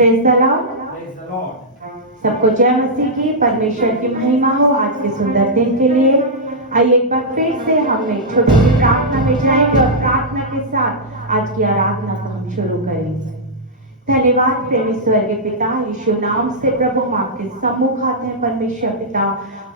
Praise the Lord. Praise the Lord. सबको जय मसीह की। परमेश्वर की महिमा हो आज के सुंदर दिन के लिए। आइए एक बार फिर से हम एक छोटी सी प्रार्थना में जाएंगे और प्रार्थना के साथ आज की आराधना को हम शुरू करेंगे। धन्यवाद प्रेमी स्वर्गीय पिता, यीशु नाम से प्रभु हम आपके सम्मुख आते हैं। परमेश्वर पिता,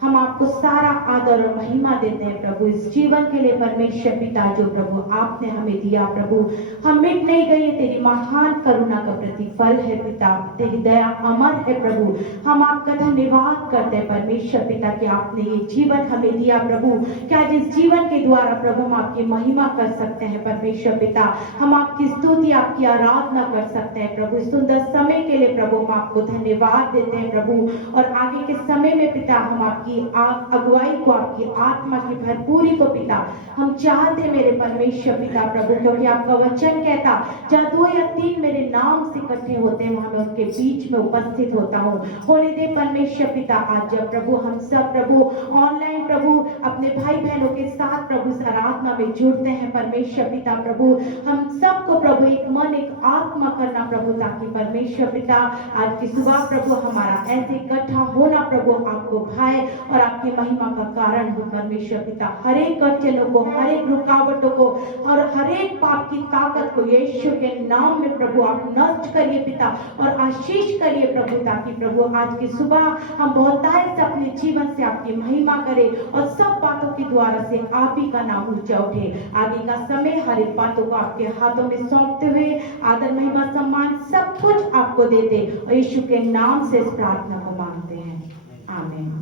हम आपको सारा आदर और महिमा देते हैं प्रभु इस जीवन के लिए। परमेश्वर पिता, जो प्रभु आपने हमें दिया प्रभु, हम मिट नहीं गए, तेरी महान करुणा का प्रतिफल है पिता, तेरी दया अमर है प्रभु। हम आपका धन्यवाद करते हैं परमेश्वर पिता कि आपने ये जीवन हमें दिया प्रभु। क्या जिस जीवन के द्वारा प्रभु हम आपकी महिमा कर सकते हैं परमेश्वर पिता, हम आपकी स्तुति आपकी आराधना कर सकते हैं प्रभु। इस सुंदर समय के लिए प्रभु हम आपको धन्यवाद देते हैं प्रभु। और आगे के समय में पिता हम आपकी अगुवाई को, आपकी आत्मा की भरपूरी को पिता हम चाहते मेरे परमेश्वर पिता प्रभु, क्योंकि आपका वचन कहता जहाँ 2 या 3 मेरे नाम से इकट्ठे होते हैं वहां मैं उनके बीच में उपस्थित होता हूँ। होने दे परमेश्वर पिता आज जब प्रभु हम सब प्रभु ऑनलाइन प्रभु अपने भाई बहनों के साथ प्रभु इस आराधना में जुड़ते हैं परमेश्वर पिता प्रभु, हम सबको प्रभु एक मन एक आत्मा करना प्रभु, ताकि परमेश्वर पिता आज की सुबह प्रभु हमारा ऐसे इकट्ठा होना प्रभु आपको भाए और आपकी महिमा का कारण हो परमेश्वर पिता। हर एक अड़चनों को, हर एक रुकावटों को और हर एक पाप की ताकत को यीशु के नाम में प्रभु आप नष्ट करिए पिता और आशीष करिए प्रभु, ताकि प्रभु आज की सुबह हम बहुतायत से अपने जीवन से आपकी महिमा करें और सब बातों के द्वारा से आप ही का नाम ऊंचा उठे। आगे का समय हर एक बातों को आपके हाथों में सौंपते हुए आदर महिमा सम्मान सब कुछ आपको देते और यीशु के नाम से इस प्रार्थना को मांगते हैं, आमीन।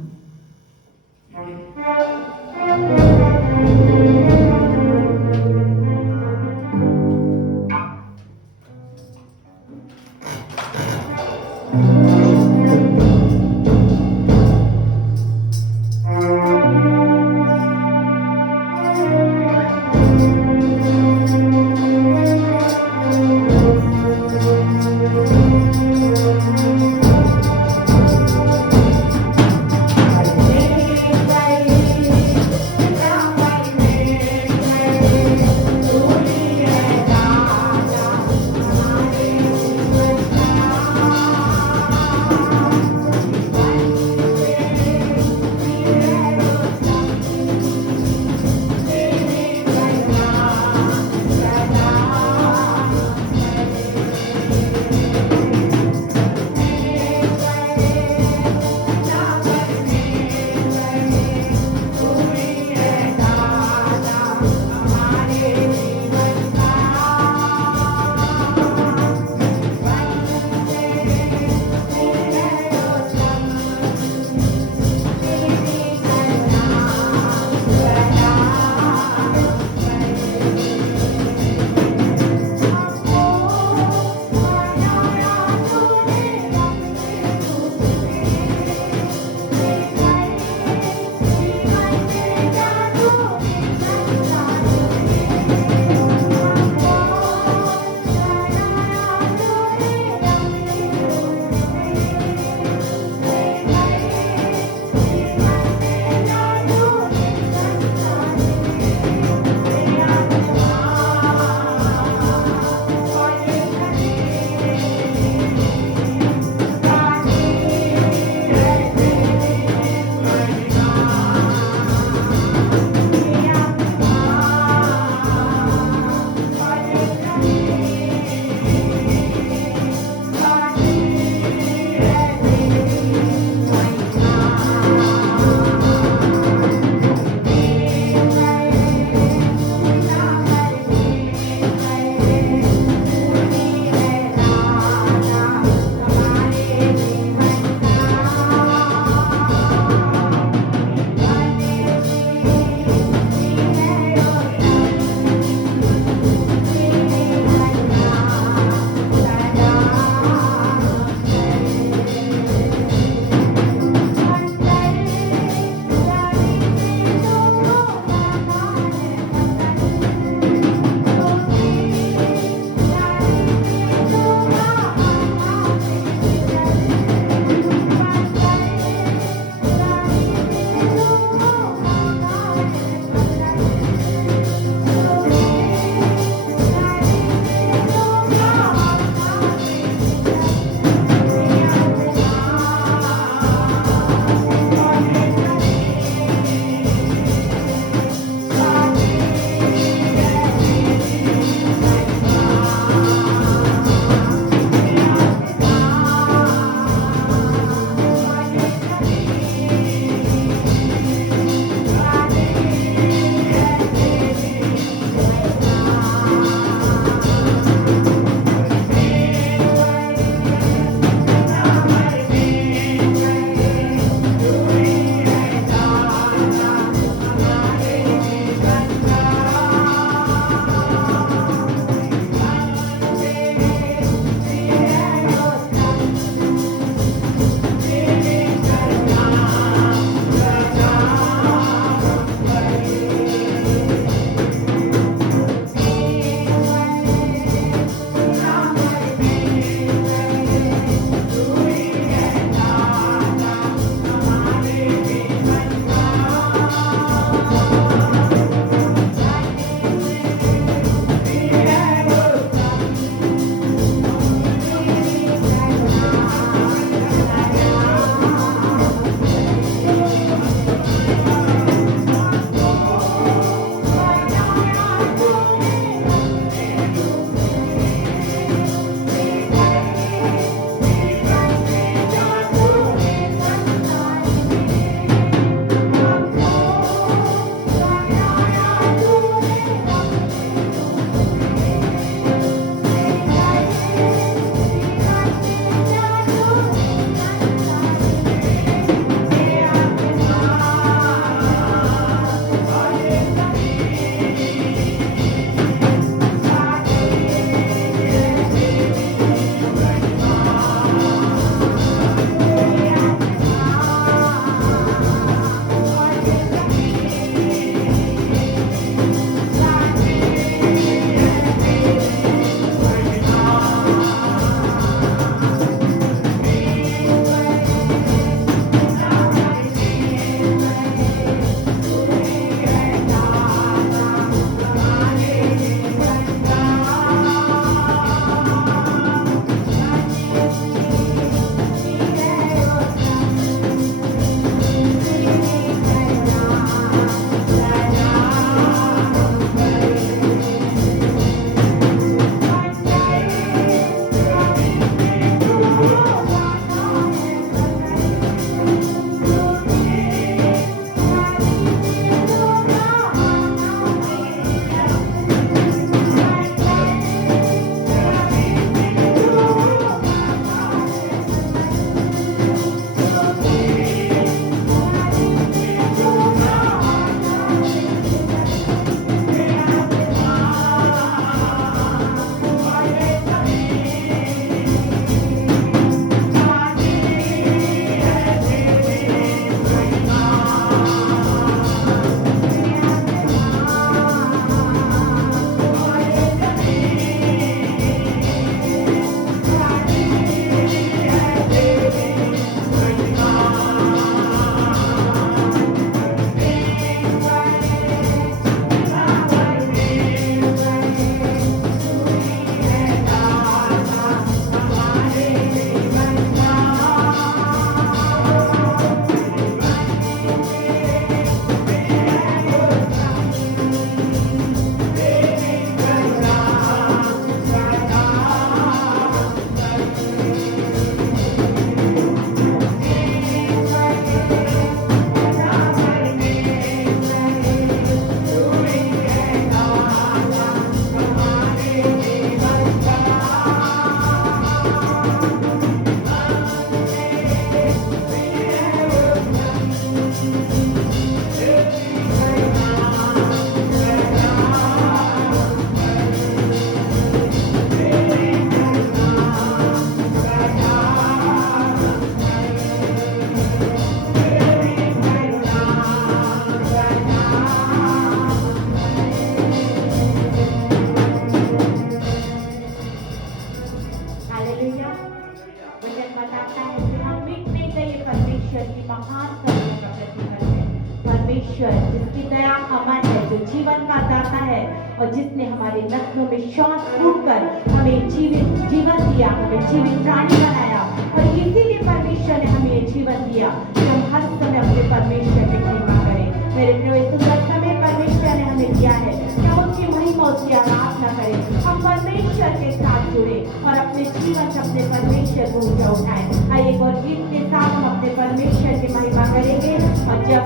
जो जीवन का दाता है और जिसने हमारे नसों में श्वास फूंककर हमें जीवन दिया, हमें जीवित प्राणी बनाया। और इसीलिए परमेश्वर ने हमें ये जीवन दिया कि हम हर समय अपने परमेश्वर की महिमा करें। मेरे प्रियो, इस सुंदर समय परमेश्वर ने हमें दिया है कि हम उसकी महिमा, उसकी आराधना करें, हम परमेश्वर के साथ जुड़े और अपने जीवन से अपने परमेश्वर को ऊंचा उठाएं। आइए एक और गीत के साथ हम अपने परमेश्वर की महिमा करेंगे। और जब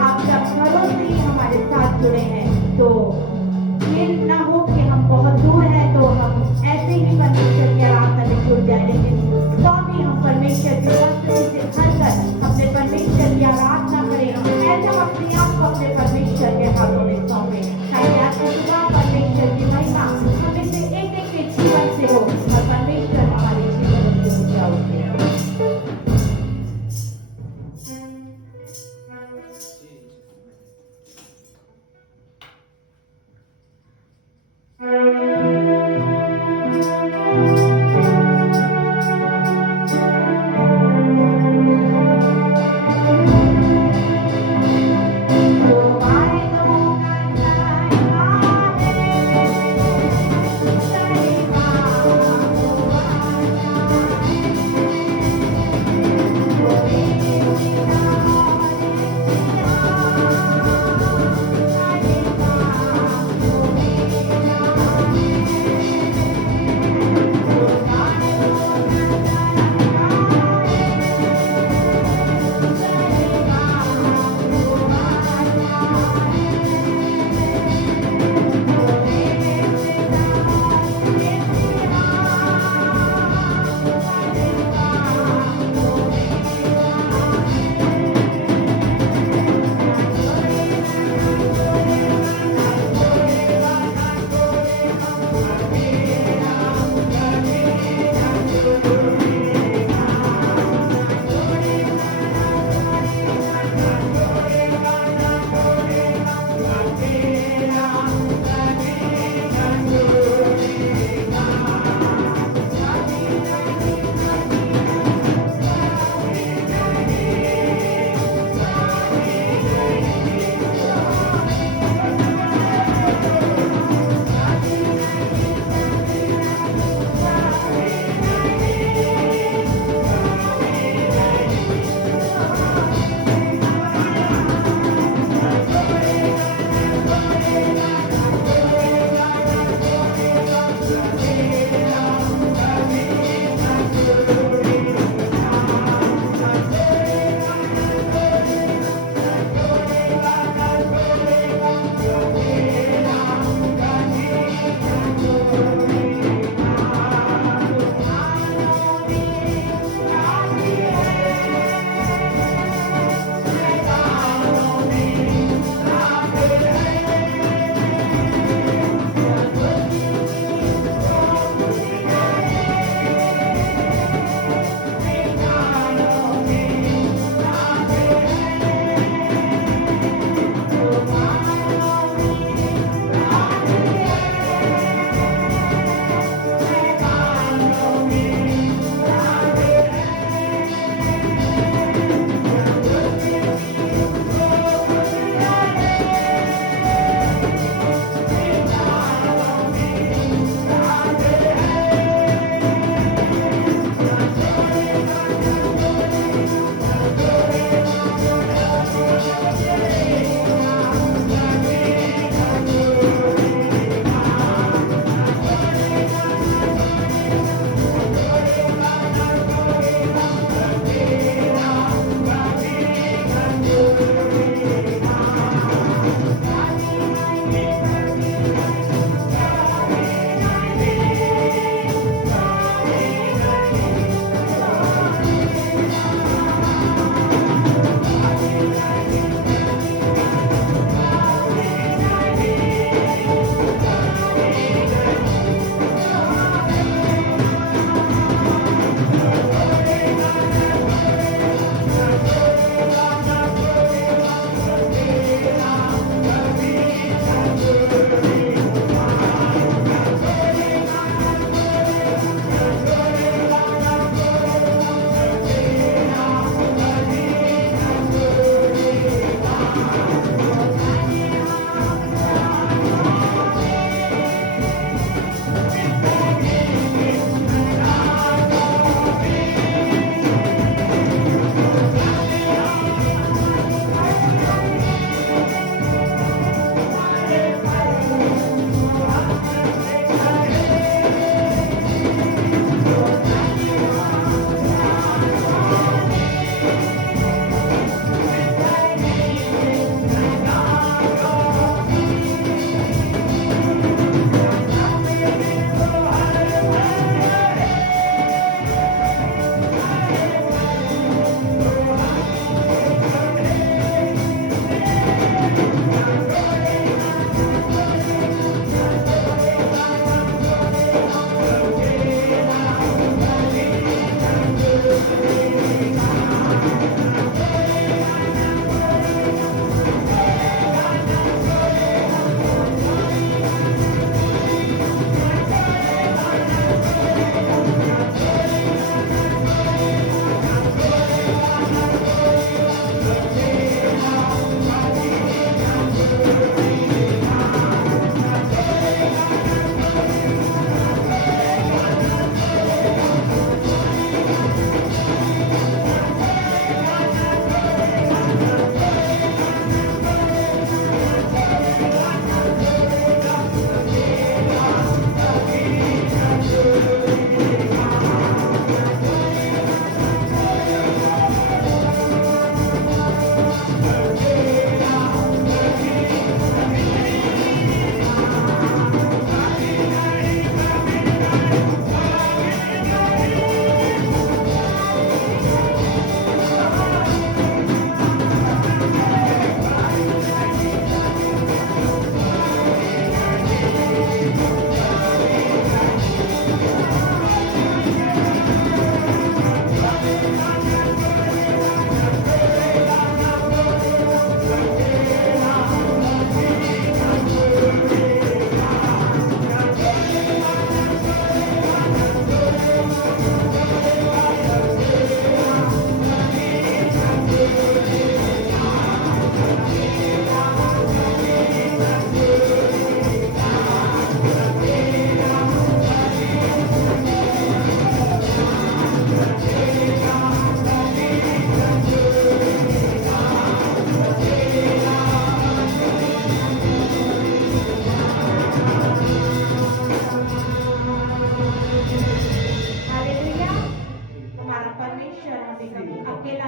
आप घरों से ही हमारे साथ जुड़े हैं तो ये ना हो कि हम बहुत दूर हैं तो हम ऐसे ही परमेश्वर की आराधना में जुड़ जाए, लेकिन तो भी हम परमेश्वर की उपस्थिति से भरकर अपने परमेश्वर की आराधना करें। ऐसे हम अपने आप को अपने परमेश्वर के हाथों में सौंपें ताकि आज की सुबह परमेश्वर की महिमा हमें से एक एक के जीवन से हो और परमेश्वर हमारे जीवन में ऊंचा उठे।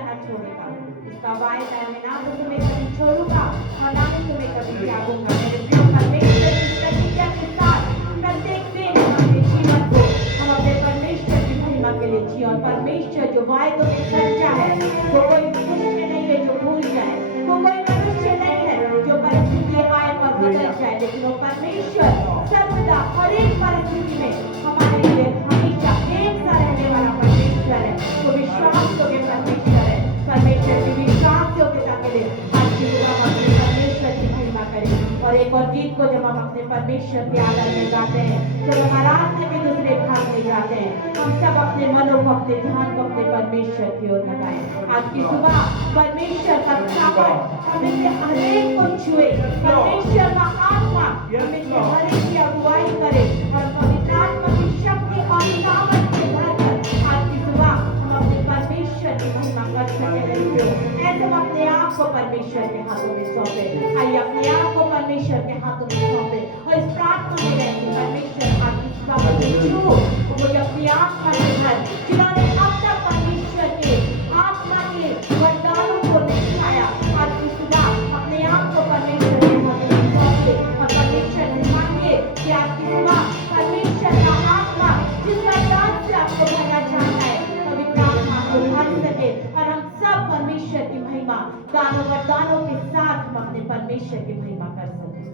न छोड़ेगा। उसका वायदा है, मैं ना तो तुम्हें कभी छोड़ूंगा और ना ही तुम्हें कभी त्यागूंगा। मेरे प्रिय परमेश्वर की प्रतिज्ञा के साथ प्रत्येक दिन हम अपने जीवन को हम अपने परमेश्वर की महिमा के लिए जिए। और परमेश्वर जो वायदों में सच्चा है, वो कोई मनुष्य नहीं है जो भूल जाए, वो कोई मनुष्य नहीं है जो परिस्थिति आए और बदल जाए, लेकिन वो परमेश्वर सर्वदा हर एक परिस्थिति में हमारे लिए हमेशा एक सा रहने वाला परमेश्वर है। वो विश्वास योग्य परमेश्वर है। परमेश्वर की विश्वास योग्यता के लिए आज की सुबह हम अपने परमेश्वर की महिमा करें। और एक और गीत को जब हम अपने परमेश्वर के आदर में गाते हैं, तो हम आराधना के दूसरे भाग में जाते हैं, हम सब अपने मनों को, अपने ध्यान को अपने परमेश्वर की ओर लगाएं। आज की सुबह परमेश्वर का सामर्थ हमें से हरेक को छुए, परमेश्वर का आत्मा हमें से हरेक की अगुवाई करे और पवित्र आत्मा की शक्ति और सामर्थ से भरकर आज की सुबह हम अपने परमेश्वर की महिमा कर सके। ऐसे हम अपने आप को परमेश्वर के हाथों में सौंपे। आइए अपने आप को परमेश्वर के हाथों में सौंपे और इस प्रार्थना में रहते परमेश्वर आज की सुबह वो अपनी आत्मा से भर, जिन्होंने अब तक परमेश्वर के आत्मा के वरदानों को नहीं पाया, आज की सुबह अपने आप को परमेश्वर के हाथों में सौंपे और परमेश्वर से मांगे कि आज की सुबह परमेश्वर का आत्मा जिस वरदान से आपको भरना चाहता है, पवित्र आत्मा को भर सके और हम सब परमेश्वर की महिमा गानों वरदानों के साथ हम अपने परमेश्वर की महिमा कर सके।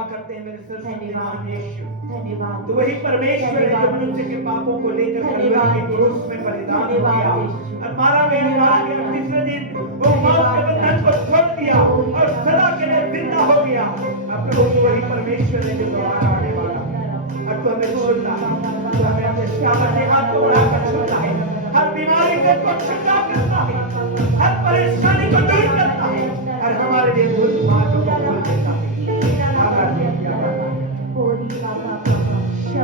क्षमा करते हैं मेरे सर धन्यवाद यीशु। धन्यवाद तो वही परमेश्वर है जो मनुष्य के पापों को लेकर कलवरी के क्रूस में बलिदान हो गया और मारा गया, तीसरे दिन वो मौत के बंधन को छोड़ दिया और सदा के लिए जिंदा हो गया। अब प्रभु वही परमेश्वर है जो दोबारा आने वाला और तो हमें छूना है, तो हमें अपने सामर्थ्य हाथ को बढ़ाकर छूना है, हर बीमारी को छुटकारा करता है, हर परेशानी को दूर करता है और हमारे लिए भूल मार्गों को खोल देता है।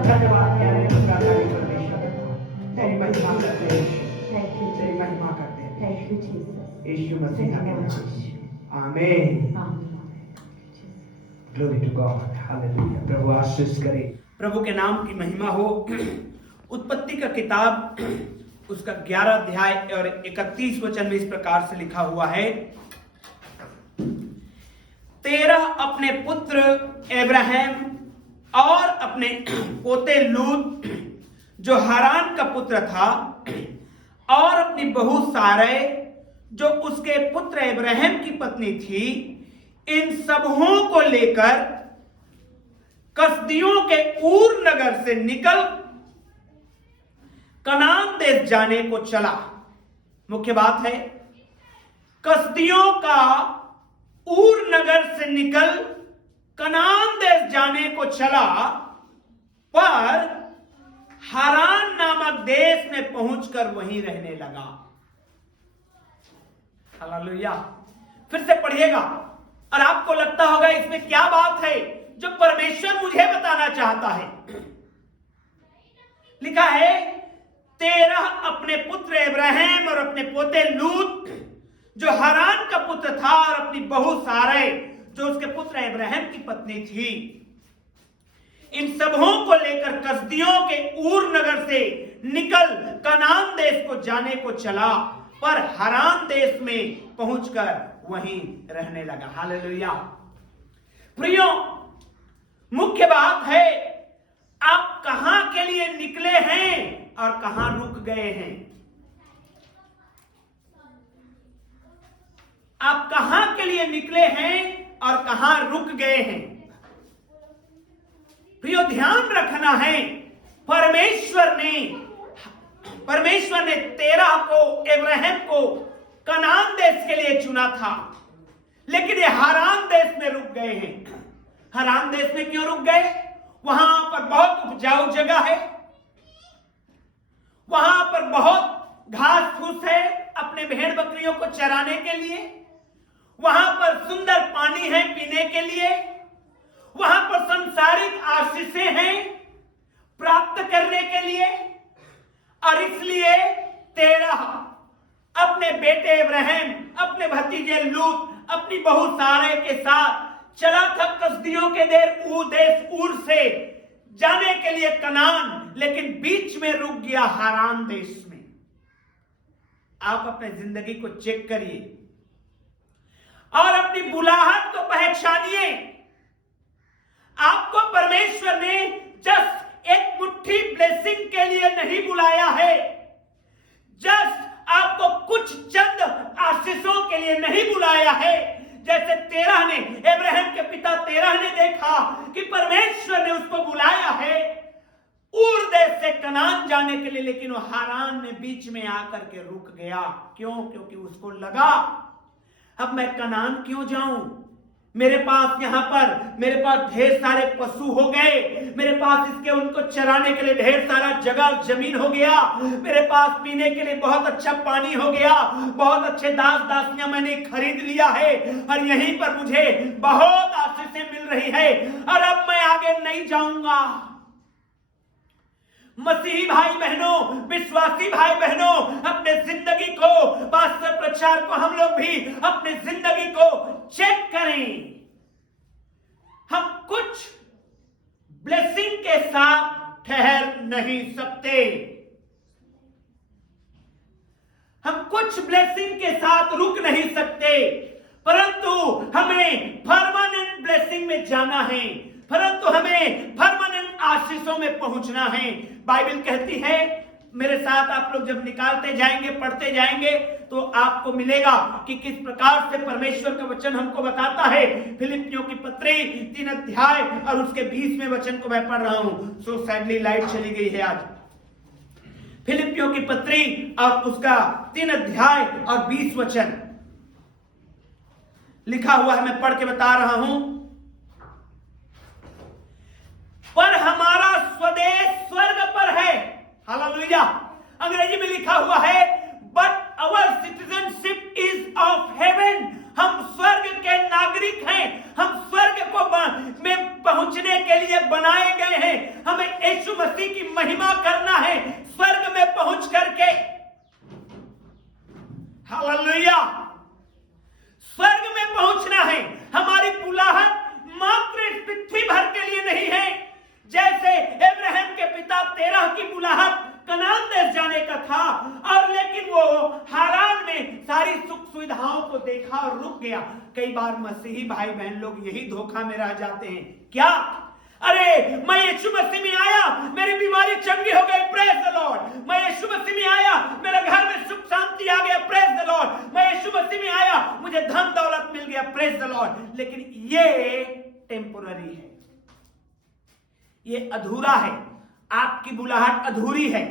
धन्यवाद प्यारे अनुग्रहकारी परमेश्वर, तेरी महिमा करते हैं, तेरी महिमा करते हैं यीशु मसीह के नाम। आमीन। Glory to God, hallelujah. प्रभु आशीष करे, प्रभु के नाम की महिमा हो। उत्पत्ति का किताब उसका 11 अध्याय और 31 वचन में इस प्रकार से लिखा हुआ है, तेरह अपने पुत्र अब्राहम और अपने पोते लूत जो हारान का पुत्र था और अपनी बहू सारै जो उसके पुत्र अब्राहम की पत्नी थी, इन सबों को लेकर कसदियों के ऊर नगर से निकल कनान देश जाने को चला। मुख्य बात है, कसदियों का ऊर नगर से निकल कनान देश जाने को चला, पर हारान नामक देश में पहुंचकर वहीं रहने लगा। हालेलुया। फिर से पढ़िएगा और आपको लगता होगा इसमें क्या बात है जो परमेश्वर मुझे बताना चाहता है। लिखा है, तेरह अपने पुत्र अब्राहम और अपने पोते लूत जो हारान का पुत्र था और अपनी बहू सारै जो उसके पुत्र अब्राहम की पत्नी थी, इन सबों को लेकर कसदियों के ऊर नगर से निकल कनान देश को जाने को चला, पर हारान देश में पहुंचकर वहीं रहने लगा। हालेलुया। प्रियो, मुख्य बात है आप कहां के लिए निकले हैं और कहां रुक गए हैं। आप कहां के लिए निकले हैं और कहां रुक गए हैं। प्रियो, ध्यान रखना है, परमेश्वर ने तेरह को अब्राहम को कनान देश के लिए चुना था, लेकिन ये हारान देश में रुक गए हैं। हारान देश में क्यों रुक गए? वहां पर बहुत उपजाऊ जगह है, वहां पर बहुत घास फूस है अपने भेड़ बकरियों को चराने के लिए, वहां पर सुंदर पानी है पीने के लिए, वहां पर सांसारिक आशीषें हैं प्राप्त करने के लिए, और इसलिए तेरह अपने बेटे अब्राहम, अपने भतीजे लूत, अपनी बहू सारै के साथ चला था कसदियों के देश ऊर से जाने के लिए कनान, लेकिन बीच में रुक गया हारान देश में। आप अपने जिंदगी को चेक करिए और अपनी बुलाहट को पहचानिए। आपको परमेश्वर ने जस्ट एक मुट्ठी ब्लेसिंग के लिए नहीं बुलाया है, जस्ट आपको कुछ चंद आशीषों के लिए नहीं बुलाया है। जैसे तेरह ने, अब्राहम के पिता तेरह ने देखा कि परमेश्वर ने उसको बुलाया है ऊर देश से कनान जाने के लिए, लेकिन वो हारान में बीच में आकर के रुक गया। क्यों? क्योंकि उसको लगा अब मैं कनान क्यों जाऊं, मेरे पास यहाँ पर मेरे पास ढेर सारे पशु हो गए, मेरे पास इसके उनको चराने के लिए ढेर सारा जगह जमीन हो गया, मेरे पास पीने के लिए बहुत अच्छा पानी हो गया, बहुत अच्छे दास दासियां मैंने खरीद लिया है और यहीं पर मुझे बहुत आशीषें मिल रही है और अब मैं आगे नहीं जाऊंगा। मसीही भाई बहनों, विश्वासी भाई बहनों, अपने जिंदगी को, वास्तव प्रचार को हम लोग भी अपने जिंदगी को चेक करें। हम कुछ ब्लेसिंग के साथ ठहर नहीं सकते, हम कुछ ब्लेसिंग के साथ रुक नहीं सकते, परंतु हमें परमानेंट ब्लेसिंग में जाना है, परंतु हमें परमानेंट आशीषों में पहुंचना है। बाइबल कहती है मेरे साथ आप लोग जब निकालते जाएंगे, पढ़ते जाएंगे, तो आपको मिलेगा कि किस प्रकार से परमेश्वर का वचन हमको बताता है। फिलिपियों की पत्री 3 अध्याय और उसके 20वें वचन को मैं पढ़ रहा हूं। सो सैडली लाइट चली गई है आज। फिलिपियों की पत्री और उसका 3 अध्याय और 20 वचन लिखा हुआ है, मैं पढ़ के बता रहा हूं। पर हमारा स्वदेश स्वर्ग पर है। हालेलुया। अंग्रेजी में लिखा हुआ है, but our citizenship is of heaven. हम स्वर्ग के नागरिक हैं। हम स्वर्ग को में पहुंचने के लिए बनाए गए हैं। हमें यीशु मसीह की महिमा करना है स्वर्ग में पहुंच करके। हालेलुया। स्वर्ग में पहुंचना है। हमारी बुलाहट मात्र इस पृथ्वी भर के लिए नहीं है। जैसे अब्राहम के पिता तेरह की बुलाहट कनान देश जाने का था, और लेकिन वो हारान में सारी सुख सुविधाओं को देखा और रुक गया। कई बार मसीही भाई बहन लोग यही धोखा में रह जाते हैं। क्या? अरे मैं यीशु मसीह में आया, मेरी बीमारी चंगी हो गई, प्रेज द लॉर्ड। मैं यीशु मसीह में आया, मेरे घर में सुख शांति आ गया, प्रेज द लॉर्ड। मैं यीशु मसीह में आया, मुझे धन दौलत मिल गया, प्रेज द लॉर्ड। लेकिन ये टेम्पोररी है, ये अधूरा है। आपकी बुलाहट अधूरी है।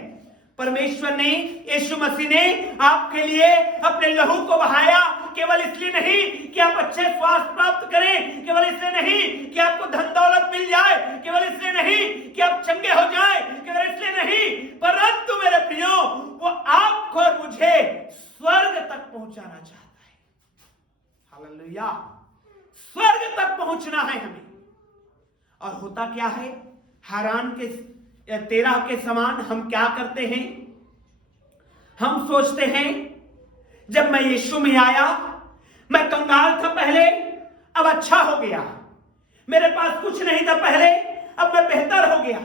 परमेश्वर ने, यीशु मसीह ने आपके लिए अपने लहू को बहाया, केवल इसलिए नहीं कि आप अच्छे स्वास्थ्य प्राप्त करें, केवल इसलिए नहीं कि आपको धन दौलत मिल जाए, केवल इसलिए नहीं कि आप चंगे हो जाएं, केवल इसलिए नहीं, परंतु मेरे प्रियो, वो आपको और मुझे स्वर्ग तक पहुंचाना चाहता है। हालेलुया। स्वर्ग तक पहुंचना है हमें। और होता क्या है? हारान के तेरह के समान हम क्या करते हैं? हम सोचते हैं जब मैं यीशु में आया, मैं कंगाल था पहले, अब अच्छा हो गया। मेरे पास कुछ नहीं था पहले, अब मैं बेहतर हो गया।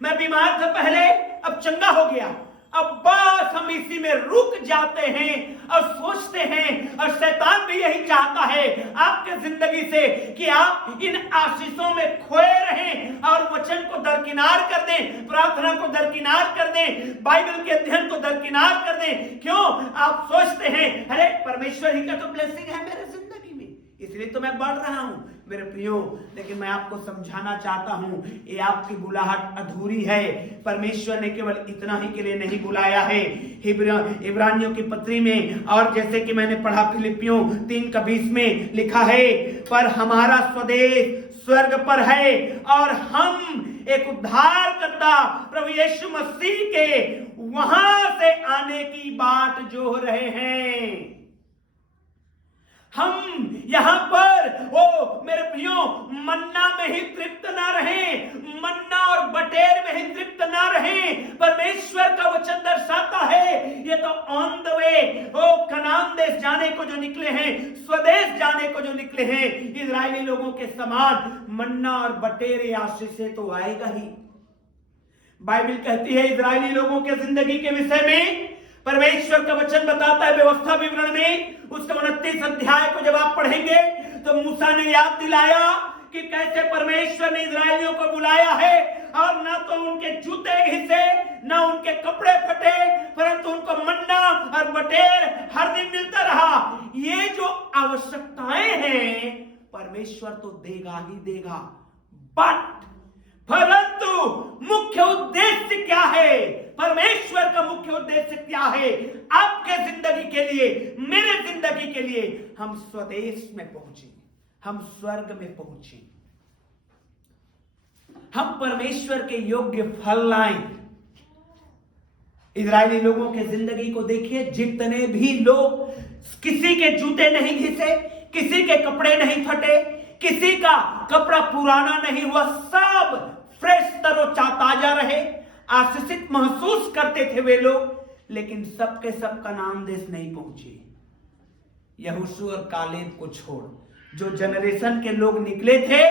मैं बीमार था पहले, अब चंगा हो गया। अब बस हम इसी में रुक जाते हैं और सोचते हैं, और शैतान भी यही चाहता है आपके जिंदगी से कि आप इन आशीषों में खोए रहें और वचन को दरकिनार कर दें, प्रार्थना को दरकिनार कर दें, बाइबल के अध्ययन को दरकिनार कर दें। क्यों? आप सोचते हैं अरे परमेश्वर ही का तो ब्लेसिंग है मेरे जिंदगी में, इसलिए तो मैं बढ़ रहा हूं। मेरे प्रियो, लेकिन मैं आपको समझाना चाहता हूं, ये आपकी बुलाहट अधूरी है। परमेश्वर ने केवल इतना ही के लिए नहीं बुलाया है। इब्रानियों की पत्री में, और जैसे कि मैंने पढ़ा फिलिपियों 3 का 20 में लिखा है, पर हमारा स्वदेश स्वर्ग पर है और हम एक उद्धारकर्ता प्रभु यीशु मसीह के वहां से आने की बाट जो रहे हैं। हम यहां पर मेरे प्रियो मन्ना में ही तृप्त ना रहें, मन्ना और बटेर में ही तृप्त ना रहें। परमेश्वर का वचन दर्शाता है ये तो ऑन द वे कनान देश जाने को जो निकले हैं, स्वदेश जाने को जो निकले हैं, इजरायली लोगों के समान मन्ना और बटेर आशीष से तो आएगा ही। बाइबल कहती है इजरायली लोगों के जिंदगी के विषय में, परमेश्वर का वचन बताता है व्यवस्था विवरण में, उसका 29 अध्याय को जब आप पढ़ेंगे तो मूसा ने याद दिलाया कि कैसे परमेश्वर ने इजरायलियों को बुलाया है, और ना तो उनके जूते घिसे, ना उनके कपड़े फटे, परंतु उनको मन्ना और बटेर हर दिन मिलता रहा। ये जो आवश्यकताएं हैं परमेश्वर तो देगा ही देगा, परंतु मुख्य उद्देश्य क्या है? परमेश्वर का मुख्य उद्देश्य क्या है? आपके जिंदगी के लिए, मेरे जिंदगी के लिए हम स्वदेश में पहुंचे, हम स्वर्ग में पहुंचे, हम परमेश्वर के योग्य फल लाएं। इजरायली लोगों के जिंदगी को देखिए, जितने भी लोग, किसी के जूते नहीं घिसे, किसी के कपड़े नहीं फटे, किसी का कपड़ा पुराना नहीं हुआ, सब फ्रेश तरोताजा रहे, आशीषित महसूस करते थे वे लोग। लेकिन सबके सब कनान देश नहीं पहुंचे। यहोशू और कालेब को छोड़ जो जनरेशन के लोग निकले थे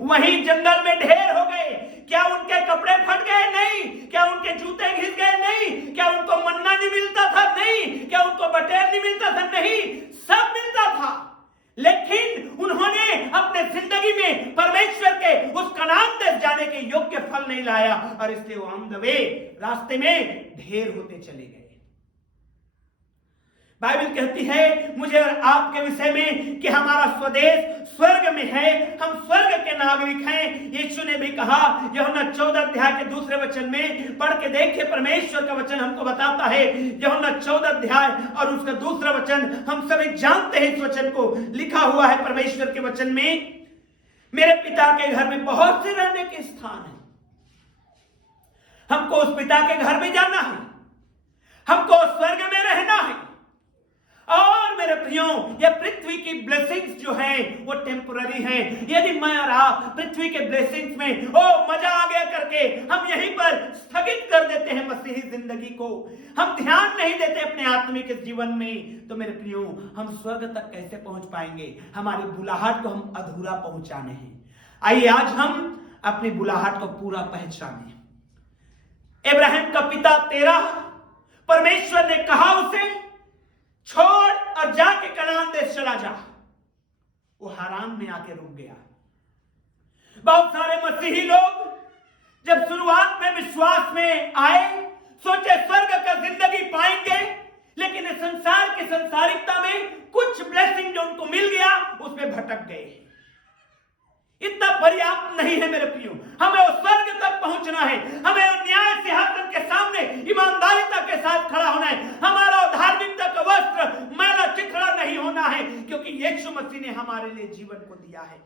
वही जंगल में ढेर हो गए। क्या उनके कपड़े फट गए? नहीं। क्या उनके जूते घिस गए? नहीं। क्या उनको मन्ना नहीं मिलता था? नहीं। क्या उनको बटेर नहीं मिलता था? नहीं। सब मिलता था, लेकिन उन्होंने अपने जिंदगी में परमेश्वर के उस कनान देश जाने जाने के योग्य फल नहीं लाया, और इसलिए वो ऑन द वे, रास्ते में ढेर होते चले गए। बाइबल कहती है मुझे और आपके विषय में कि हमारा स्वदेश स्वर्ग में है, हम स्वर्ग के नागरिक हैं। यीशु ने भी कहा, यूहन्ना 14 अध्याय के दूसरे वचन में पढ़ के देखिए, परमेश्वर का वचन हमको बताता है, यूहन्ना 14 अध्याय और उसका दूसरा वचन, हम सभी जानते हैं इस वचन को, लिखा हुआ है परमेश्वर के वचन में, मेरे पिता के घर में बहुत से रहने के स्थान हैं, हमको उस पिता के घर में जाना है, हमको स्वर्ग में रहना है। और मेरे प्रियों, ये पृथ्वी की ब्लेसिंग्स जो हैं वो टेम्पररी हैं। यदि मैं और आप पृथ्वी के ब्लेसिंग्स में ओ मजा आ गया करके हम यहीं पर स्थगित कर देते हैं मसीही जिंदगी को, हम ध्यान नहीं देते अपने आत्मिक जीवन में, तो मेरे प्रियों हम स्वर्ग तक कैसे पहुंच पाएंगे? हमारी बुलाहट को हम अधूरा पहुंचाने हैं। आइए आज हम अपनी बुलाहट को पूरा पहचाने। इब्राहिम का पिता तेरह, परमेश्वर ने कहा उसे छोड़ और जाके कनान देश चला जा, वो हारान में आके रुक गया। बहुत सारे मसीही लोग जब शुरुआत में विश्वास में आए, सोचे स्वर्ग का जिंदगी पाएंगे, लेकिन इस संसार की संसारिकता में कुछ ब्लेसिंग जो उनको मिल गया उसमें भटक गए। इतना पर्याप्त नहीं है मेरे प्रियो, हमें उस स्वर्ग तक पहुंचना है, हमें न्याय सिंहासन के सामने ईमानदारिता के साथ खड़ा होना है, हमारा धार्मिकता का वस्त्र मैला चिथड़ा नहीं होना है, क्योंकि यीशु मसीह ने हमारे लिए जीवन को दिया है।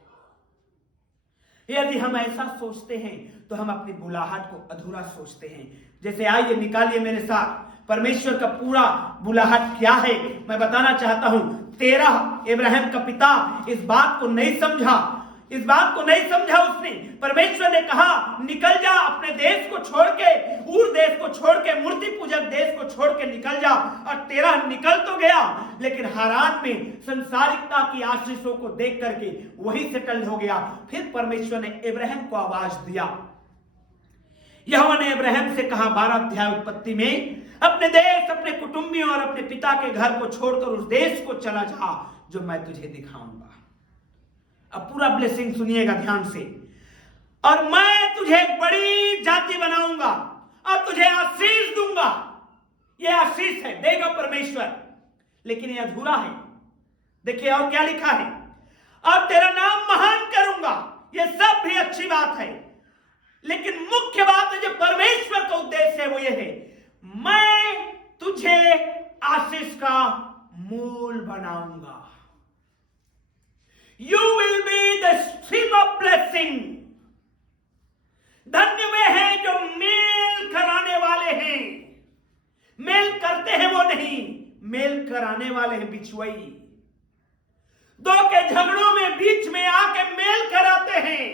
यदि हम ऐसा सोचते हैं तो हम अपनी बुलाहट को अधूरा सोचते हैं। जैसे आइए निकालिए मेरे साथ परमेश्वर का पूरा बुलाहट क्या है, मैं बताना चाहता हूं। तेरह, इब्राहिम का पिता इस बात को नहीं समझा, उसने, परमेश्वर ने कहा निकल जा, अपने देश को छोड़ के, ऊर देश को छोड़ के, मूर्ति पूजक देश को छोड़ के निकल जा। और तेरह निकल तो गया, लेकिन हारान में संसारिकता की आशीषों को देख करके वही सेटल हो गया। फिर परमेश्वर ने इब्राहिम को आवाज दिया, यहोवा ने इब्राहिम से कहा 12 अध्याय उत्पत्ति में, अपने देश, अपने कुटुंबियों और अपने पिता के घर को छोड़कर उस देश को चला जा जो मैं तुझे दिखाऊंगा। अब पूरा ब्लेसिंग सुनिएगा ध्यान से। और मैं तुझे एक बड़ी जाति बनाऊंगा और तुझे आशीष दूंगा। यह आशीष है, देगा परमेश्वर, लेकिन यह अधूरा है। देखिए और क्या लिखा है, और तेरा नाम महान करूंगा। यह सब भी अच्छी बात है, लेकिन मुख्य बात है जो परमेश्वर का उद्देश्य है वो यह है, मैं तुझे आशीष का मूल बनाऊंगा। You will be the stream of blessing. धन्य वे हैं जो मेल कराने वाले हैं। मेल करते हैं वो नहीं, मेल कराने वाले हैं बिचवई। दो के झगड़ों में बीच में आके मेल कराते हैं।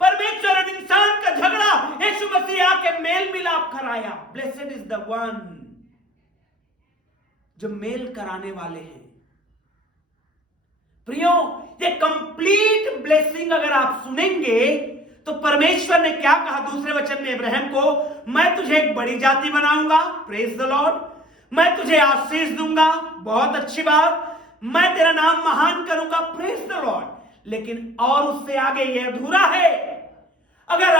परमेश्वर और इंसान का झगड़ा यीशु मसीह आके मेल मिलाप कराया। Blessed is the one जो मेल कराने वाले हैं। प्रियो, ये कंप्लीट ब्लेसिंग अगर आप सुनेंगे तो परमेश्वर ने क्या कहा दूसरे वचन में इब्राहिम को, मैं तुझे एक बड़ी जाति बनाऊंगा, प्रेज द लॉर्ड, मैं तुझे आशीष दूंगा, बहुत अच्छी बात, मैं तेरा नाम महान करूंगा, प्रेज द लॉर्ड। लेकिन और उससे आगे ये अधूरा है। अगर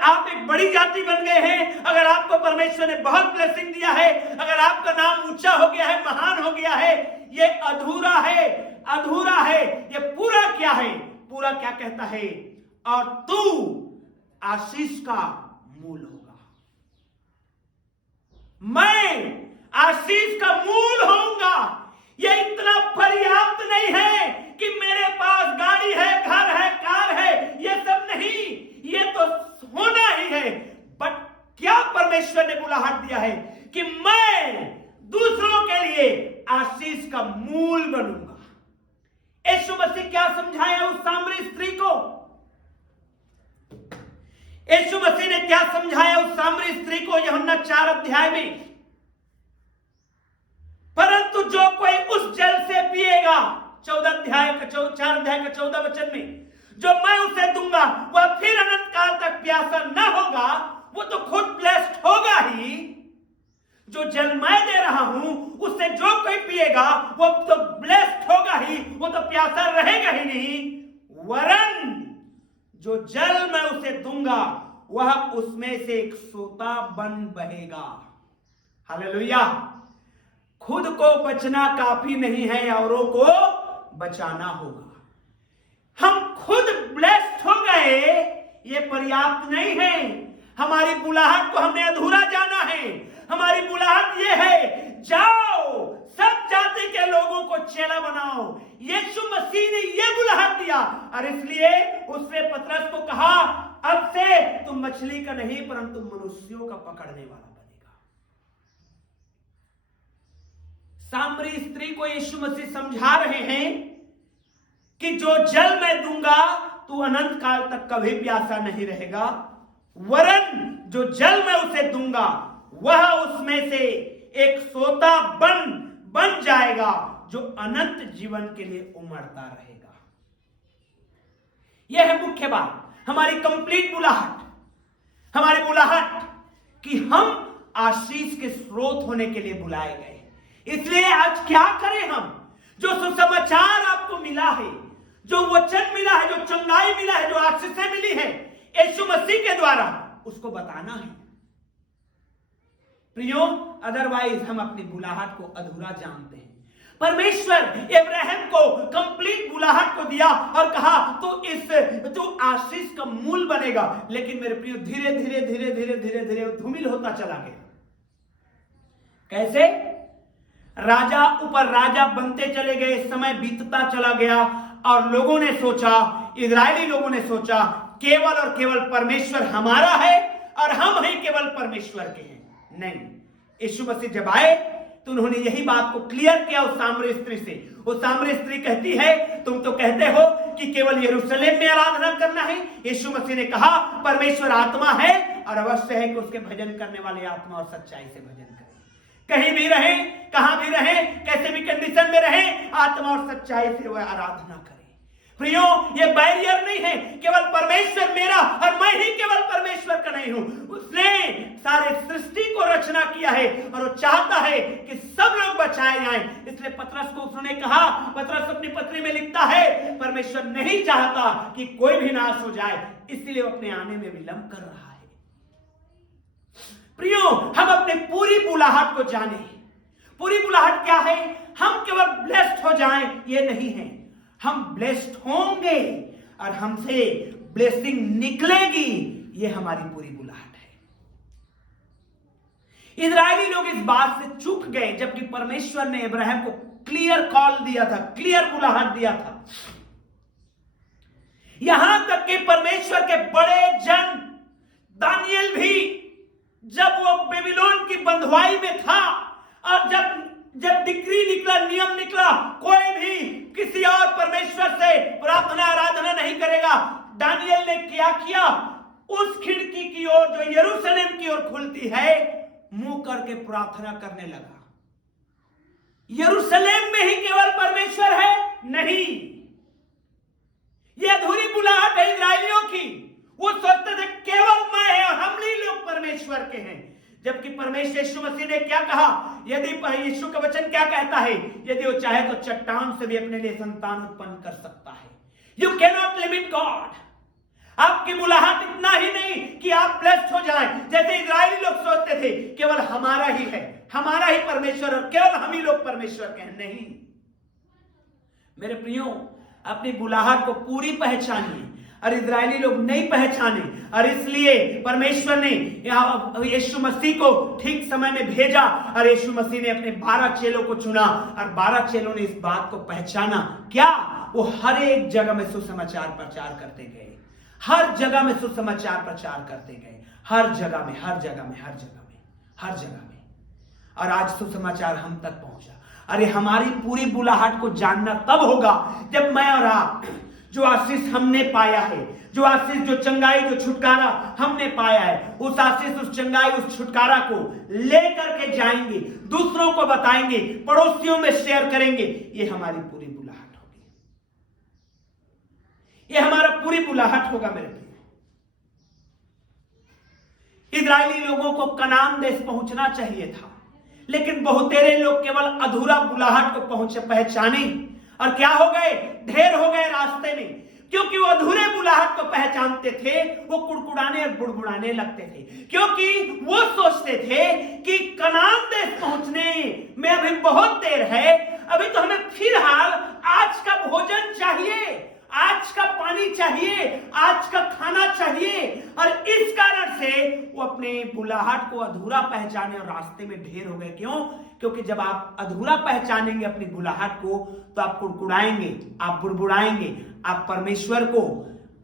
आप एक बड़ी जाति बन गए हैं, अगर आपको परमेश्वर ने बहुत ब्लेसिंग दिया है, अगर आपका नाम ऊंचा हो गया है, महान हो गया है, ये अधूरा है, अधूरा है। ये पूरा क्या है? पूरा क्या कहता है? और तू आशीष का मूल होगा। मैं आशीष का मूल होऊंगा। ये इतना पर्याप्त नहीं है कि मेरे पास गाड़ी है, घर है, कार है, ये सब नहीं, ये तो होना ही है। बट क्या परमेश्वर ने बुलाहट दिया है कि मैं दूसरों के लिए आशीष का मूल बनूंगा। यीशु मसीह क्या समझाया उस सामरी स्त्री को? यीशु मसीह ने क्या समझाया उस सामरी स्त्री को यूहन्ना 4 अध्याय में? परंतु जो कोई उस जल से पिएगा, 4 अध्याय का 14 वचन में, जो मैं उसे दूंगा वह फिर अनंत काल तक प्यासा न होगा। वो तो खुद ब्लेस्ड होगा ही। जो जल मैं दे रहा हूं उससे जो कोई पिएगा वो तो ब्लेस्ड होगा ही, वो तो प्यासा रहेगा ही नहीं, वरन जो जल मैं उसे दूंगा वह उसमें से एक सोता बन बहेगा। हालेलुया। खुद को बचना काफी नहीं है, औरों को बचाना होगा। हम खुद ब्लेस्ड हो गए ये पर्याप्त नहीं है। हमारी बुलाहट को हमने अधूरा जाना है। हमारी बुलाहट ये है, जाओ सब जाति के लोगों को चेला बनाओ। यीशु मसीह ने ये बुलाहट दिया और इसलिए उसने पतरस को कहा, अब से तुम मछली का नहीं परंतु मनुष्यों का पकड़ने वाला बनेगा। सामरी स्त्री को यीशु मसीह समझा रहे हैं कि जो जल मैं दूंगा तू अनंत काल तक कभी प्यासा नहीं रहेगा, वरन जो जल मैं उसे दूंगा वह उसमें से एक सोता बन जाएगा जो अनंत जीवन के लिए उमड़ता रहेगा। यह है मुख्य बात, हमारी कंप्लीट बुलाहट, हमारी बुलाहट कि हम आशीष के स्रोत होने के लिए बुलाए गए। इसलिए आज क्या करें हम? जो सुसमाचार आपको मिला है, जो वचन मिला है, जो चंगाई मिला है, जो आशीषें मिली है यीशु मसीह के द्वारा, उसको बताना है प्रियो। अदरवाइज हम अपनी बुलाहट को अधूरा जानते हैं। परमेश्वर इब्राहिम को कंप्लीट बुलाहट को दिया और कहा तो आशीष का मूल बनेगा, लेकिन मेरे प्रियो धीरे धीरे धीरे धीरे धीरे धीरे धूमिल होता चला गया। कैसे? राजा ऊपर राजा बनते चले गए, समय बीतता चला गया और लोगों ने सोचा, इजरायली लोगों ने सोचा केवल और केवल परमेश्वर हमारा है और हम ही केवल परमेश्वर के हैं। नहीं, यीशु मसीह जब आए तो उन्होंने यही बात को क्लियर किया उस सामरी स्त्री से। वो सामरी स्त्री कहती है, तुम तो कहते हो कि केवल यरूशलेम में आराधना करना है। यीशु मसीह ने कहा परमेश्वर आत्मा है और अवश्य है कि उसके भजन करने वाले आत्मा और सच्चाई से भजन करें। कहीं भी रहे, कहां भी रहे, कैसे भी कंडीशन में रहे, आत्मा और सच्चाई से वह आराधना करें। प्रियो, ये बैरियर नहीं है केवल परमेश्वर मेरा और मैं ही केवल परमेश्वर का नहीं हूं। उसने सारे सृष्टि को रचना किया है और वो चाहता है कि सब लोग बचाए जाएं। इसलिए पतरस को उसने कहा, पतरस अपनी पत्री में लिखता है, परमेश्वर नहीं चाहता कि कोई भी नाश हो जाए, इसलिए वो अपने आने में विलंब कर रहा है। प्रियो, हम अपने पूरी बुलाहट को जाने। पूरी बुलाहट क्या है? हम केवल ब्लेस्ड हो जाएं ये नहीं है, हम ब्लेस्ड होंगे और हमसे ब्लेसिंग निकलेगी, ये हमारी पूरी बुलाहट है। इजरायली लोग इस बात से चूक गए, जबकि परमेश्वर ने इब्राहिम को क्लियर कॉल दिया था, क्लियर बुलाहट दिया था। यहां तक कि परमेश्वर के बड़े जन दानियल भी जब वो बेबीलोन की बंधुआई में था और जब डिक्री निकला, नियम निकला, कोई भी किसी और परमेश्वर से प्रार्थना आराधना नहीं करेगा, दानियल ने क्या किया? उस खिड़की की ओर जो यरूशलेम की ओर खुलती है मुंह करके प्रार्थना करने लगा। यरूशलेम में ही केवल परमेश्वर है? नहीं, यह अधूरी बुलाहट है इजरायलियों की। वो सोचते थे केवल मैं है और हम ही लोग परमेश्वर के हैं, जबकि परमेश्वर यीशु मसीह ने क्या कहा? यदि यीशु का वचन क्या कहता है? यदि वो चाहे तो चट्टान से भी अपने लिए संतान उत्पन्न कर सकता है। You can not limit God. आपकी बुलाहट इतना ही नहीं कि आप ब्लेस्ड हो जाएं, जैसे इजरायली लोग सोचते थे केवल हमारा ही है, हमारा ही परमेश्वर और केवल हम ही लोग परमेश्वर के हैं। नहीं मेरे प्रियो, अपनी बुलाहट को पूरी पहचानिए और इजरायली लोग नहीं पहचाने, और इसलिए परमेश्वर ने यीशु मसीह को ठीक समय में भेजा और यीशु मसीह ने अपने 12 चेलों को चुना और 12 चेलों ने इस बात को पहचाना। क्या? वो हर एक जगह में सुसमाचार प्रचार करते गए, हर जगह में सुसमाचार प्रचार करते गए, हर जगह में, हर जगह में, हर जगह में, हर जगह में। और आज सुसमाचार हम तक पहुंचा। अरे हमारी पूरी बुलाहट को जानना तब होगा जब मैं और आप जो आशीष हमने पाया है, जो आशीष, जो चंगाई, जो छुटकारा हमने पाया है, उस आशीष, उस चंगाई, उस छुटकारा को लेकर के जाएंगे, दूसरों को बताएंगे, पड़ोसियों में शेयर करेंगे। ये हमारी पूरी बुलाहट होगी, ये हमारा पूरी बुलाहट होगा मेरे प्रिय। इजरायली लोगों को कनान देश पहुंचना चाहिए था, लेकिन बहुतेरे लोग केवल अधूरा बुलाहट को पहचाने और क्या हो गए? ढेर हो गए रास्ते में, क्योंकि वो अधूरे बुलाहट को पहचान पहचानते थे वो कुड़कुड़ाने और बुड़बुड़ाने लगते थे, क्योंकि वो सोचते थे कि कनान देश पहुंचने में अभी बहुत देर है, अभी तो हमें फिलहाल आज का भोजन चाहिए, आज का पानी चाहिए, आज का खाना चाहिए। और इस कारण से वो अपने बुलाहट को अधूरा पहचाने और रास्ते में ढेर हो गए। क्यों? क्योंकि जब आप अधूरा पहचानेंगे अपनी बुलाहट को तो आप कुड़कुड़ाएंगे, आप बुड़बुड़ाएंगे, आप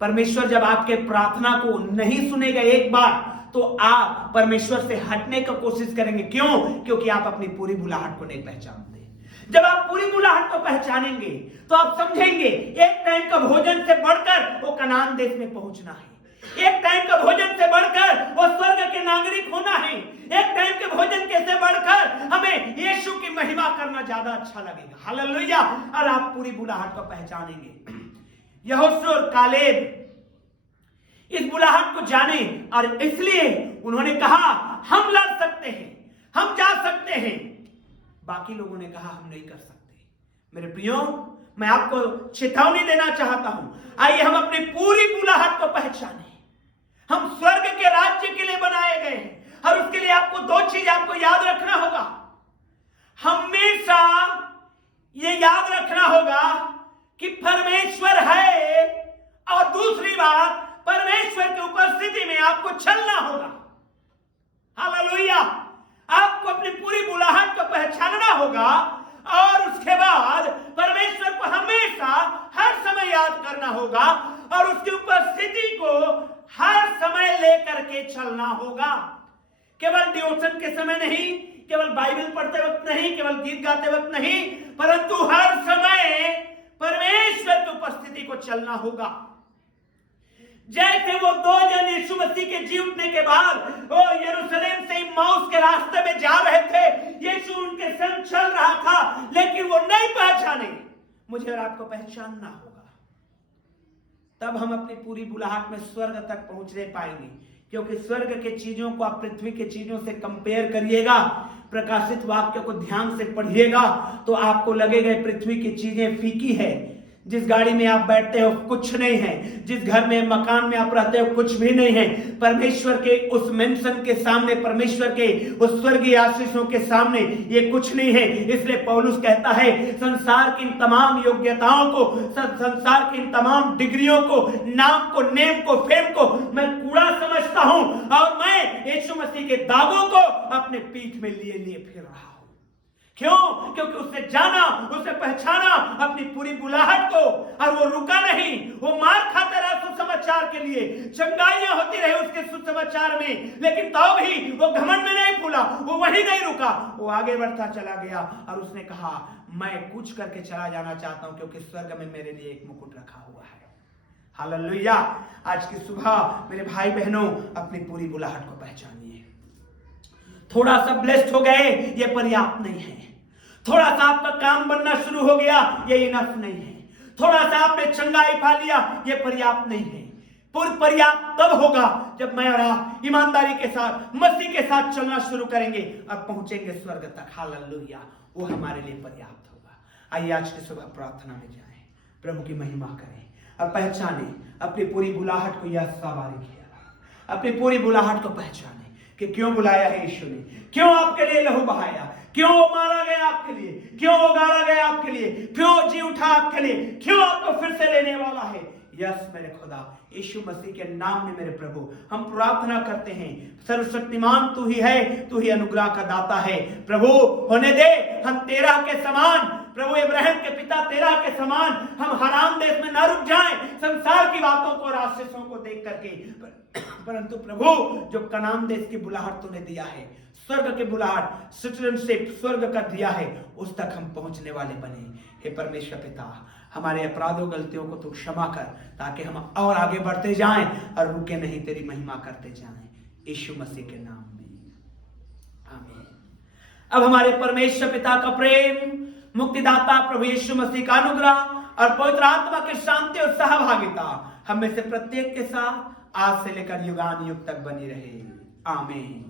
परमेश्वर जब आपके प्रार्थना को नहीं सुनेगा एक बार तो आप परमेश्वर से हटने की कोशिश करेंगे। क्यों? क्योंकि आप अपनी पूरी बुलाहट को नहीं पहचानते। जब आप पूरी बुलाहट को पहचानेंगे तो आप समझेंगे एक टाइम का भोजन से बढ़कर वो कनान देश में पहुंचना है, एक टाइम का भोजन से बढ़कर वो स्वर्ग के नागरिक होना है, एक टाइम के भोजन के से बढ़कर हमें यीशु की महिमा करना ज्यादा अच्छा लगेगा। हालेलुया। और आप पूरी बुलाहट को पहचानेंगे। यहोशू और कालेब इस बुलाहट को जाने और इसलिए उन्होंने कहा हम लड़ सकते हैं, हम जा सकते हैं। बाकी लोगों ने कहा हम नहीं कर सकते। मेरे प्रियो, मैं आपको चेतावनी देना चाहता हूं, आइए हम अपनी पूरी बुलाहट को पहचानें। हम स्वर्ग के राज्य के लिए बनाए गए हैं और उसके लिए आपको दो चीज आपको याद रखना होगा। हमेशा ये याद रखना होगा कि परमेश्वर है, और दूसरी बात परमेश्वर की उपस्थिति में आपको चलना होगा। हालेलुया। आपको अपनी पूरी बुलाहट को पहचानना होगा और उसके बाद परमेश्वर को हमेशा हर समय याद करना होगा और उसकी उपस्थिति को हर समय लेकर के चलना होगा। केवल डिवोशन के समय नहीं, केवल बाइबल पढ़ते वक्त नहीं, केवल गीत गाते वक्त नहीं, परंतु हर समय परमेश्वर की उपस्थिति को चलना होगा। जैसे वो दो जन यीशु मसीह के जी उठने के बाद वो यरूशलेम से इम्माउस के रास्ते में जा रहे थे, यीशु उनके संग चल रहा था, लेकिन वो नहीं पहचाने। मुझे और आपको पहचानना होगा, तब हम अपनी पूरी बुलाहट में स्वर्ग तक पहुंचने पाएंगे। क्योंकि स्वर्ग के चीजों को आप पृथ्वी के चीजों से कंपेयर करिएगा, प्रकाशित वाक्य को ध्यान से पढ़िएगा तो आपको लगेगा पृथ्वी की चीजें फीकी है। जिस गाड़ी में आप बैठते हो कुछ नहीं है, जिस घर में मकान में आप रहते हो कुछ भी नहीं है। परमेश्वर के उस मेंशन के सामने, परमेश्वर के उस स्वर्गीय आशीषों के सामने ये कुछ नहीं है। इसलिए पौलुस कहता है संसार की इन तमाम योग्यताओं को, संसार की इन तमाम डिग्रियों को, नाम को, नेम को, फेम को मैं कूड़ा समझता हूं और मैं यीशु मसीह के दागों को अपने पीठ में लिए लिए फिर रहा हूं। क्यों? क्योंकि उसने जाना, उसने पहचाना अपनी पूरी बुलाहट को, और वो रुका नहीं। वो मार खाता रहा सुसमाचार के लिए, चंगाइयां होती रही उसके सुसमाचार में, लेकिन तो भी वो घमंड में नहीं फूला, वो वहीं नहीं रुका, वो आगे बढ़ता चला गया और उसने कहा मैं कुछ करके चला जाना चाहता हूं क्योंकि स्वर्ग में मेरे लिए एक मुकुट रखा हुआ है। हालेलुया। आज की सुबह मेरे भाई बहनों अपनी पूरी बुलाहट को पहचानिए। थोड़ा सा ब्लेस्ड हो गए ये पर्याप्त नहीं है, थोड़ा सा आपका काम बनना शुरू हो गया ये इनफ नहीं है, थोड़ा सा आपने चंगाई पा लिया ये पर्याप्त नहीं है। पर्याप्त तब होगा जब मैं और आप ईमानदारी के साथ मसीह के साथ चलना शुरू करेंगे और पहुंचेंगे स्वर्ग तक। हालेलुया। वो हमारे लिए पर्याप्त होगा। आइए आज की सुबह प्रार्थना में जाएं, प्रभु की महिमा करें और पहचाने अपनी पूरी बुलाहट को। यह सवारी किया, अपनी पूरी बुलाहट को पहचाने कि क्यों बुलाया है यीशु ने, क्यों आपके लिए लहू बहाया, क्यों वो मारा गया आपके लिए, क्यों वो गाड़ा गया आपके लिए, क्यों जी उठा आपके लिए, क्यों आपको फिर से लेने वाला है। यस मेरे खुदा, यीशु मसीह के नाम में मेरे प्रभु हम प्रार्थना करते हैं। सर्वशक्तिमान तू ही है, तू ही अनुग्रह का दाता है। प्रभु होने दे हम तेरा के समान, प्रभु इब्राहिम के पिता तेरा के समान हम हराम देश में ना रुक जाएं संसार की बातों को और आशीषों को देख करके, परंतु प्रभु जो कनान देश की बुलाहट तूने दिया है, स्वर्ग के बुलाहट, सिटीजनशिप स्वर्ग का दिया है, उस तक हम पहुंचने वाले बने। हे परमेश्वर पिता, हमारे अपराधों गलतियों को तू क्षमा कर ताकि हम और आगे बढ़ते जाएं और रुके नहीं, तेरी महिमा करते जाएं यीशु मसीह के नाम में, आमीन। अब हमारे परमेश्वर पिता का प्रेम, मुक्तिदाता प्रभु यीशु मसीह का अनुग्रह और पवित्र आत्मा की शांति और सहभागिता हम में से प्रत्येक के साथ आज से लेकर युगान युग तक बनी रहे। आमीन।